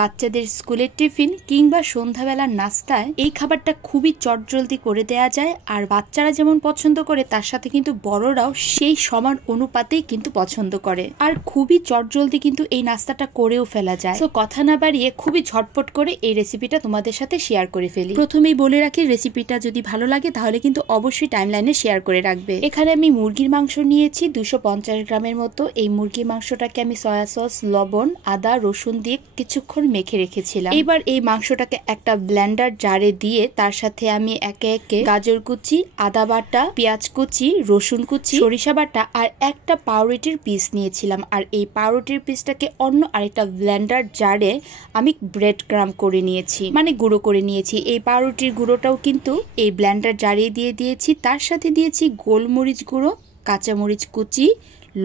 বাচ্চাদের স্কুলের টিফিন কিংবা সন্ধ্যাবেলার নাস্তায় এই খাবারটা খুবই চটজলদি করে দেয়া যায়। আর বাচ্চারা যেমন পছন্দ করে তার সাথে কিন্তু বড়রাও সেই সমান অনুপাতেই কিন্তু পছন্দ করে। আর খুবই চটজলদি কিন্তু এই নাস্তাটা করেও ফেলা যায়। তো কথা না বাড়িয়ে খুবই ঝটপট করে এই রেসিপিটা তোমাদের সাথে শেয়ার করে ফেলি। প্রথমেই বলে রাখি, রেসিপিটা যদি ভালো লাগে তাহলে কিন্তু অবশ্যই টাইমলাইনে শেয়ার করে রাখবে। এখানে আমি মুরগির মাংস নিয়েছি 250 গ্রামের মতো। এই মুরগির মাংসটাকে আমি সয়া সস, লবণ, আদা, রসুন দিয়ে কিছুক্ষণ মেখে রেখেছিলাম। এবার এই মাংসটাকে একটা ব্লেন্ডার জারে দিয়ে তার সাথে আমি একে একে গাজর কুচি, আদা বাটা, পেঁয়াজ কুচি, রসুন কুচি, সরিষা বাটা আর একটা পাউরুটির পিস নিয়েছিলাম। আর এই পাউরুটির পিসটাকে অন্য আরেকটা ব্লেন্ডার জারে আমি ব্রেড ক্রাম্ব করে নিয়েছি, মানে গুঁড়ো করে নিয়েছি। এই পাউরুটির গুঁড়োটাও কিন্তু এই ব্লেন্ডার জারে দিয়ে দিয়েছি। তার সাথে দিয়েছি গোলমরিচ গুঁড়ো, কাঁচামরিচ কুচি,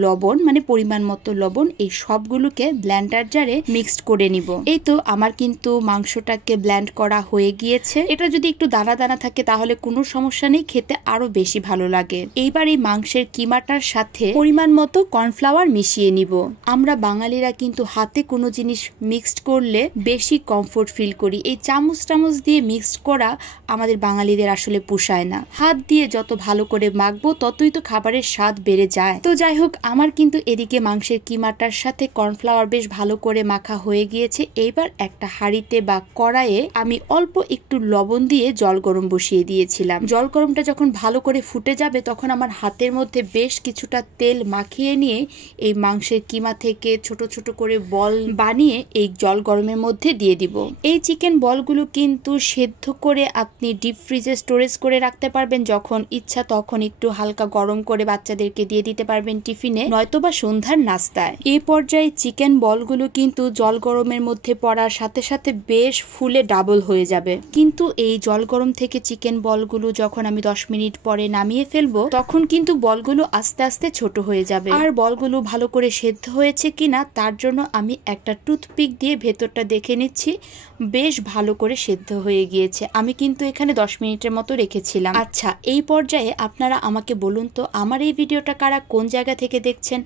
লবণ, মানে পরিমাণ মতো লবণ। এই সবগুলোকে ব্লেন্ডার জারে মিক্সড করে নিব। এই তো আমার কিন্তু মাংসটাকে ব্লেন্ড করা হয়ে গিয়েছে। এটা যদি একটু দানা দানা থাকে তাহলে কোনো সমস্যা নেই, খেতে আরো বেশি ভালো লাগে। এইবার এই মাংসের কিমাটার সাথে পরিমাণ মতো কর্নফ্লাওয়ার মিশিয়ে নিব। আমরা বাঙালিরা কিন্তু হাতে কোনো জিনিস মিক্সড করলে বেশি কমফোর্ট ফিল করি। এই চামচ দিয়ে মিক্সড করা আমাদের বাঙালিদের আসলে পোষায় না। হাত দিয়ে যত ভালো করে মাখবো ততই তো খাবারের স্বাদ বেড়ে যায়। তো যাই হোক, আমার কিন্তু এদিকে মাংসের কিমাটার সাথে কর্নফ্লাওয়ার বেশ ভালো করে মাখা হয়ে গিয়েছে। এইবার একটা হাঁড়িতে বা কড়াইয়ে আমি অল্প একটু লবণ দিয়ে জল গরম বসিয়ে দিয়েছিলাম। জল গরমটা যখন ভালো করে ফুটে যাবে তখন আমার হাতের মধ্যে বেশ কিছুটা তেল মাখিয়ে নিয়ে এই মাংসের কিমা থেকে ছোট ছোট করে বল বানিয়ে এই জল গরমের মধ্যে দিয়ে দিব। এই চিকেন বলগুলো কিন্তু সেদ্ধ করে আপনি ডিপ ফ্রিজে স্টোরেজ করে রাখতে পারবেন। যখন ইচ্ছা তখন একটু হালকা গরম করে বাচ্চাদেরকে দিয়ে দিতে পারবেন টিফিনে, নয়তোবা সন্ধ্যার নাস্তায়। এই পর্যায়ে চিকেন বলগুলো কিন্তু জল গরমের মধ্যে পড়ার সাথে সাথে বেশ ফুলে ডাবল হয়ে যাবে। কিন্তু এই জল গরম থেকে চিকেন বলগুলো যখন আমি 10 মিনিট পরে নামিয়ে ফেলবো তখন কিন্তু বলগুলো আস্তে আস্তে ছোট হয়ে যাবে। আর বলগুলো ভালো করে সেদ্ধ হয়েছে কিনা তার জন্য আমি একটা টুথপিক দিয়ে ভেতরটা দেখে নিচ্ছি। বেশ ভালো করে সেদ্ধ হয়ে গিয়েছে। আমি কিন্তু এখানে 10 মিনিটের মতো রেখেছিলাম। আচ্ছা, এই পর্যায়ে আপনারা আমাকে বলুন তো আমার এই ভিডিওটা কারা কোন জায়গা থেকে দেখছেন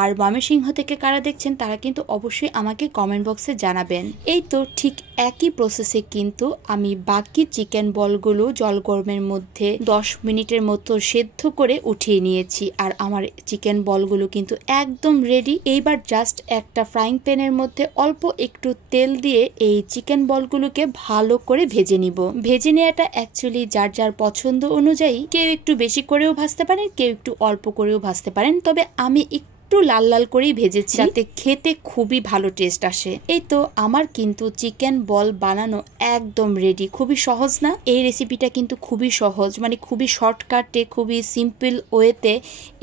আর ময়মনসিংহ থেকে কারা দেখছেন তারা কিন্তু অবশ্যই আমাকে কমেন্ট বক্সে জানাবেন। এই তো ঠিক একই প্রসেসে কিন্তু আমি বাকি চিকেন বলগুলো জল গরমের মধ্যে 10 মিনিটের মতো সেদ্ধ করে উঠিয়ে নিয়েছি। আর আমার চিকেন বলগুলো কিন্তু একদম রেডি। এইবার জাস্ট একটা ফ্রাইং প্যানের মধ্যে অল্প একটু তেল দিয়ে এই চিকেন বলগুলোকে ভালো করে ভেজে নিব। ভেজে নেওয়াটা অ্যাকচুয়ালি যার যার পছন্দ অনুযায়ী, কেউ একটু বেশি করেও ভাজতে পারেন, কেউ একটু অল্প করেও ভাজতে পারেন। তবে আমি একটু লাল লাল করেই ভেজেছি যাতে খেতে খুবই ভালো টেস্ট আসে। এই তো আমার কিন্তু চিকেন বল বানানো একদম রেডি। খুবই সহজ না? এই রেসিপিটা কিন্তু খুবই সহজ, মানে খুবই শর্টকাটে, খুবই সিম্পল ওয়েতে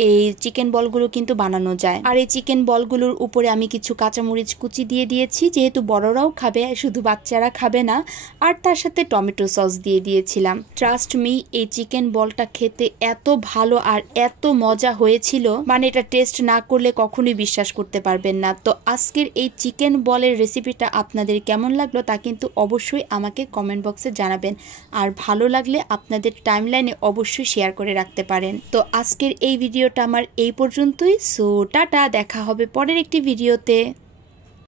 এই চিকেন বলগুলো কিন্তু বানানো যায়। আর এই চিকেন বলগুলোর উপরে আমি কিছু কাঁচামরিচ কুচি দিয়ে দিয়েছি, যেহেতু বড়রাও খাবে, শুধু বাচ্চারা খাবে না। আর তার সাথে টমেটো সস দিয়ে দিয়েছিলাম। ট্রাস্ট মি, এই চিকেন বলটা খেতে এত ভালো আর এত মজা হয়েছিল, মানে এটা টেস্ট না করলে কখনোই বিশ্বাস করতে পারবেন না। তো আজকের এই চিকেন বলের রেসিপিটা আপনাদের কেমন লাগলো তা কিন্তু অবশ্যই আমাকে কমেন্ট বক্সে জানাবেন। আর ভালো লাগলে আপনাদের টাইমলাইনে অবশ্যই শেয়ার করে রাখতে পারেন। তো আজকের এই ভিডিওটা আমার এই পর্যন্তই। সো টাটা, দেখা হবে পরের একটি ভিডিওতে।